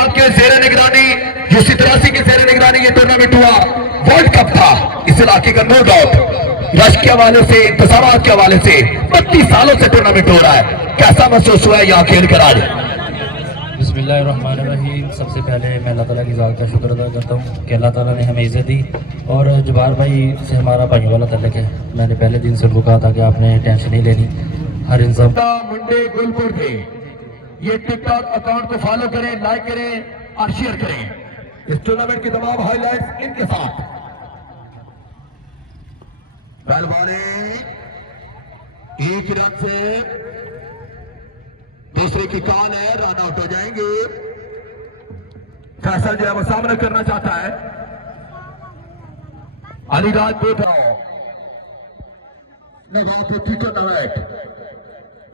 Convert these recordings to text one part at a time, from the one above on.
आपके ज़ेरे निगरानी यूसी 83 की ज़ेरे निगरानी ये टूर्नामेंट हुआ, वर्ल्ड कप था इस इलाके का, नो डाउट। रश के हवाले से, इंतजामात के हवाले से 32 सालों से टूर्नामेंट हो रहा है। कैसा महसूस हुआ है यहाँ खेल कर आज? बिस्मिल्लाहिर्रहमानिर्रहीम। सबसे पहले मैं अल्लाह ताला की ज़ात का शुक्र अदा करता हूँ कि अल्लाह ताला ने हमें इज़्ज़त दी और जबार भाई से हमारा भाइयों वाला तल्लुक़ है। मैंने पहले दिन से उनको कहा था कि आपने टेंशन नहीं लेनी, हर इंसान मुंडे गुलपुर थे। ये टिकटॉक अकाउंट को फॉलो करें, लाइक करें और शेयर करें। इस टूर्नामेंट की तमाम हाईलाइट्स इनके साथ। एक रन से दूसरे की कॉल है, रन आउट हो जाएंगे। फैसल जो है वो सामना करना चाहता है। अली राजपूत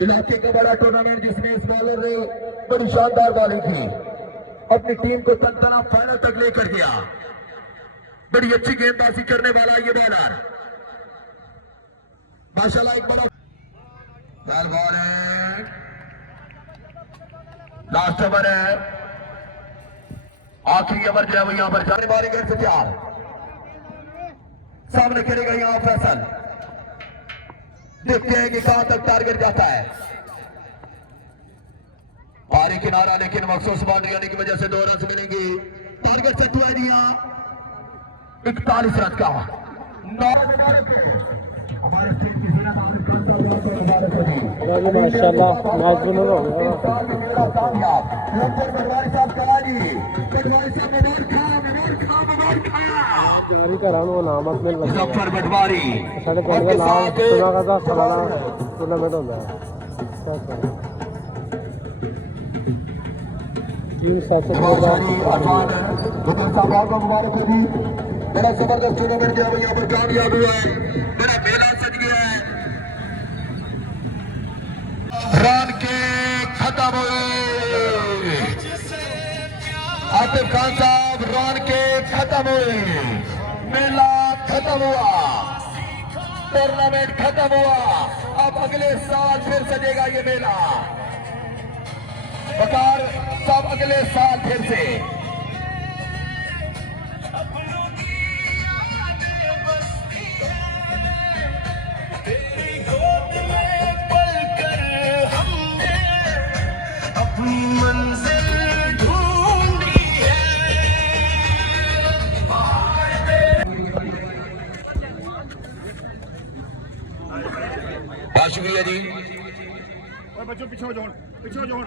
इलाके का बड़ा टूर्नामेंट जिसमें इस बॉलर ने बड़ी शानदार बॉलिंग की, अपनी टीम को तनतना फाइनल तक लेकर गया। बड़ी अच्छी गेंदबाजी करने वाला ये बॉलर माशाल्लाह। एक बड़ा बॉल है, लास्ट ओवर है, आखिरी ओवर जो है वो यहां पर जाने वाले गेंद से तैयार, सामने करेगा यहां फैसल। देखते हैं कि कहां तक टारगेट जाता है। पारी किनारा, लेकिन मखसूस बाउंड्री आने की वजह से 2 रन मिलेंगे। टारगेट सेट हुआ दिया 41 रन का। हमारे माशाल्लाह मैच विनर हो गया। नाम अपने मुजफ्फर पटवारी साढ़े पिंड का नाम सुना का सालाना टूर्नामेंट होता है। बड़ा जबरदस्त टूर्नामेंट जो है यहाँ पर कामयाब हुआ है, बड़ा मेला सज गया है। रन के खत्म हुए, आतिफ खान साहब रन के खत्म हुए, मेला खत्म हुआ, टूर्नामेंट खत्म हुआ। अब अगले साल फिर सजेगा ये मेला। बकार सब अगले साल फिर से शुक्रिया जी। और बच्चों पीछे हो जाओ, पीछे हो जाओ।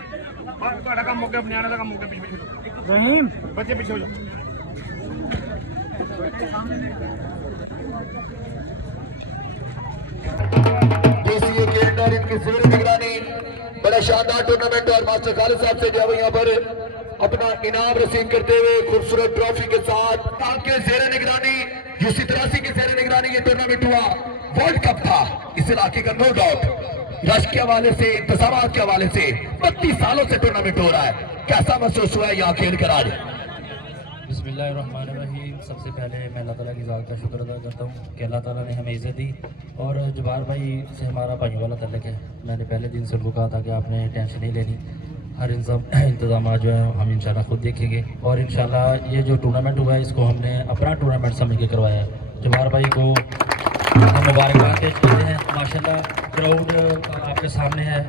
ਤੁਹਾਡਾ ਕੰਮ ਹੋ ਗਿਆ, ਨਿਆਣੇ ਦਾ ਕੰਮ ਹੋ ਗਿਆ, ਪਿੱਛੇ ਪਿੱਛੇ ਰਹੀਮ ਬੱਚੇ ਪਿੱਛੇ ਹੋ ਜਾਓ। देसी खेल और इनकी ज़ेर निगरानी बड़ा शानदार टूर्नामेंट और मास्टर खालिद साहब से जो है यहाँ पर अपना इनाम रसीद करते हुए खूबसूरत ट्रॉफी के साथ आपके ज़ेर निगरानी यूसी 83 की ज़ेर निगरानी ये टूर्नामेंट हुआ, वर्ल्ड कप था इस इलाके का, नो डाउट। रश के हवाले से, इंतजामात के हवाले से 32 सालों से टूर्नामेंट हो रहा है। कैसा महसूस हुआ है यहाँ खेल कर आज? बिस्मिल्लाहिर्रहमानिर्रहीम। सबसे पहले मैं अल्लाह ताला की ज़ात का शुक्र अदा करता हूँ कि अल्लाह ताला ने हमें इज़्ज़त दी और जबार भाई से हमारा भाइयों वाला तल्लुक़ है। मैंने पहले दिन से उनको कहा था कि आपने टेंशन नहीं लेनी, हर इंतज़ाम जो है हम इंशाल्लाह खुद देखेंगे और इंशाल्लाह ये जो टूर्नामेंट हुआ है इसको हमने अपना टूर्नामेंट समझ के करवाया है। जबार भाई को हम मुबारकबाद पेश करते हैं। माशाल्लाह क्राउड आपके सामने है,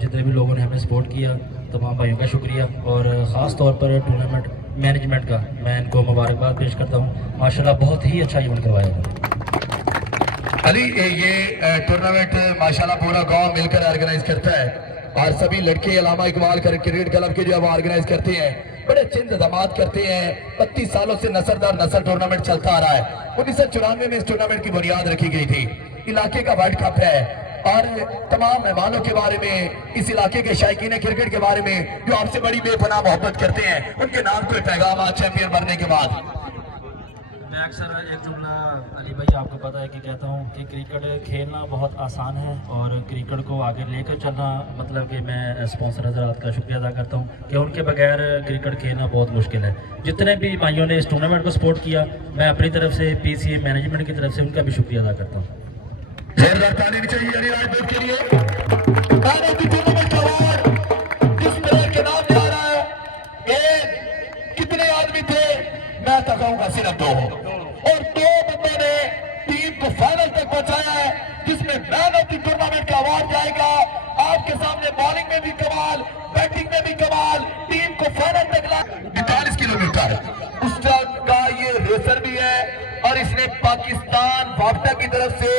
जितने भी लोगों ने हमें सपोर्ट किया तमाम भाइयों का शुक्रिया और ख़ास तौर पर टूर्नामेंट मैनेजमेंट का मैं इनको मुबारकबाद पेश करता हूँ। माशाल्लाह बहुत ही अच्छा इवेंट करवाया है। अली ये टूर्नामेंट माशाल्लाह पूरा गांव मिलकर ऑर्गेनाइज करता है और सभी लड़के अलामा इकबाल क्रिकेट क्लब के जो है वो ऑर्गेनाइज करते हैं, बड़े अच्छे इंतजाम करते हैं। 32 सालों से नस्ल दर नस्ल टूर्नामेंट चलता आ रहा है। 1994 में इस टूर्नामेंट की बुनियाद रखी गई थी। इलाके का वर्ल्ड कप है और तमाम मेहमानों के बारे में, इस इलाके के शायकीन क्रिकेट के बारे में जो आपसे बड़ी बेपनाह मोहब्बत करते हैं, उनके नाम कोई पैगाम आज चैंपियन बनने के बाद। मैं अक्सर एक जुमला अली भाई आपको पता है कि कहता हूँ कि क्रिकेट खेलना बहुत आसान है और क्रिकेट को आगे लेकर चलना, मतलब कि मैं स्पॉन्सर हजरात का शुक्रिया अदा करता हूँ कि उनके बगैर क्रिकेट खेलना बहुत मुश्किल है। जितने भी भाइयों ने इस टूर्नामेंट को सपोर्ट किया, मैं अपनी तरफ से पीसीए मैनेजमेंट की तरफ से उनका भी शुक्रिया अदा करता हूँ। जोरदार ताली चाहिए अली राजपूत के लिए। टूर्नामेंट का अवार्ड जिस प्लेयर के नाम जा रहा है, नहीं थे, मैं तकाऊंगा सिर्फ 2 और 2 बंदों ने टीम को फाइनल तक पहुंचाया है, जिसमें मैन ऑफ द टूर्नामेंट का अवार्ड जाएगा। आपके सामने बॉलिंग में भी कमाल, बैटिंग में भी कमाल, टीम को फाइनल तक ला 42 किलोमीटर उसका का ये रेसर भी है और इसने पाकिस्तान वापटा की तरफ से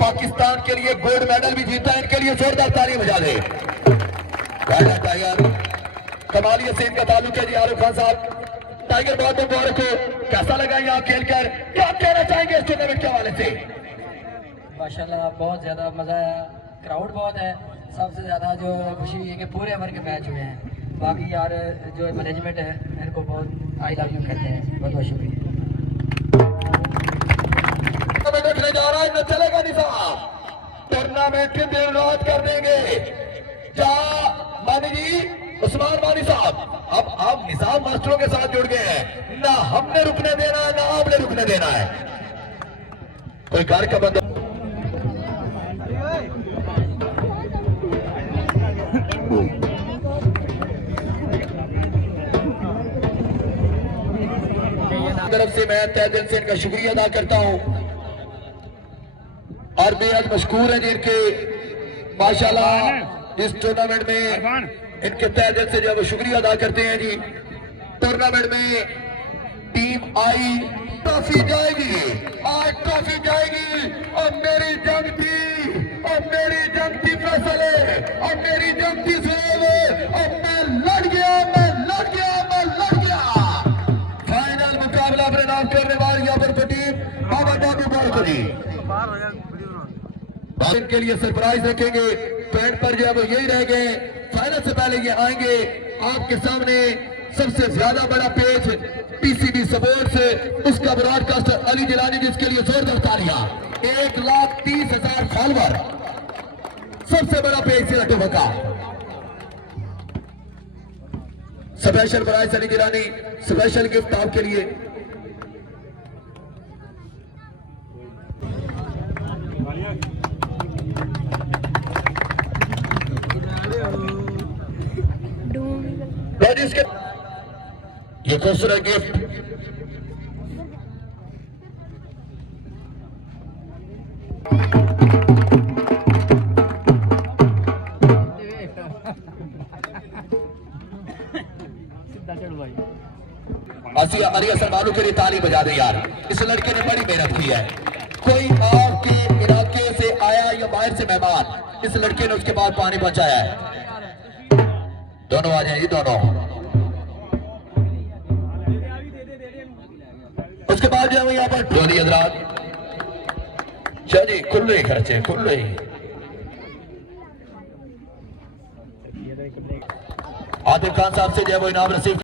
पाकिस्तान के लिए गोल्ड मेडल भी जीता है। इनके लिए जोरदार ताली बजा दे। टाइगर कमालियत से इनका ताल्लुक है जी। आरिफ खान साहब, टाइगर बहुत मुबारक हो। कैसा लगा यहाँ खेलकर, क्या कहना चाहेंगे इस टूर्नामेंट के हवाले से? माशाल्लाह बहुत ज़्यादा मज़ा आया, क्राउड बहुत है। सबसे ज़्यादा जो खुशी है कि पूरे ओवर के मैच हुए हैं। बाकी यार जो मैनेजमेंट है इनको बहुत आई लव यू कहते हैं। बहुत बहुत शुक्रिया। देखने जा रहा है न चलेगा निजाम, टूर्नामेंट के दिन रात कर देंगे। मानी जी, उस्मान मानी साहब, अब आप निजाम मास्टरों के साथ जुड़ गए हैं। ना हमने रुकने देना है ना आपने रुकने देना है। कोई घर का बंदा तरफ से मैं तहे दिल से इनका शुक्रिया अदा करता हूं और बेहद मशकूर हैं जिनके माशाल्लाह इस टूर्नामेंट में इनके तहे दिल से जो शुक्रिया अदा करते हैं जी। टूर्नामेंट में टीम आई, ट्रॉफी जाएगी, आज ट्रॉफी जाएगी। और मेरी जंग थी, और मेरी जंग थी फैसले, और मेरी जंग थी सोल, और मैं लड़ गया, मैं लड़ गया, मैं लड़ गया। फाइनल मुकाबला अपने नाम करने वाली यहाँ पर टीम बाबा बाबू बारको जी इनके लिए सरप्राइज रखेंगे। पैंट पर जो है वो यही रह गए। फाइनल से पहले ये आएंगे आपके सामने। सबसे ज्यादा बड़ा पेज पीसीबी स्पोर्ट्स, उसका ब्रॉडकास्टर अली जिलानी, जिसके लिए जोरदार तालियां। 1,30,000 फॉलोअर, सबसे बड़ा पेज से लटो का special prize Ali Jilani, special gift आपके लिए। ये खूबसूरत गिफ्ट अली असर मालू के लिए ताली बजा दे यार। इस लड़के ने बड़ी मेहनत की है। कोई आपके इलाके से आया या बाहर से मेहमान, इस लड़के ने उसके बाद पानी पहुंचाया है। दोनों आ जाए ये दोनों। उसके बाद जो है यहाँ पर डोली हजरात चलिए खुले ही खर्चे खुले ही। आतिफ खान साहब से जो है वो इनाम रिसीव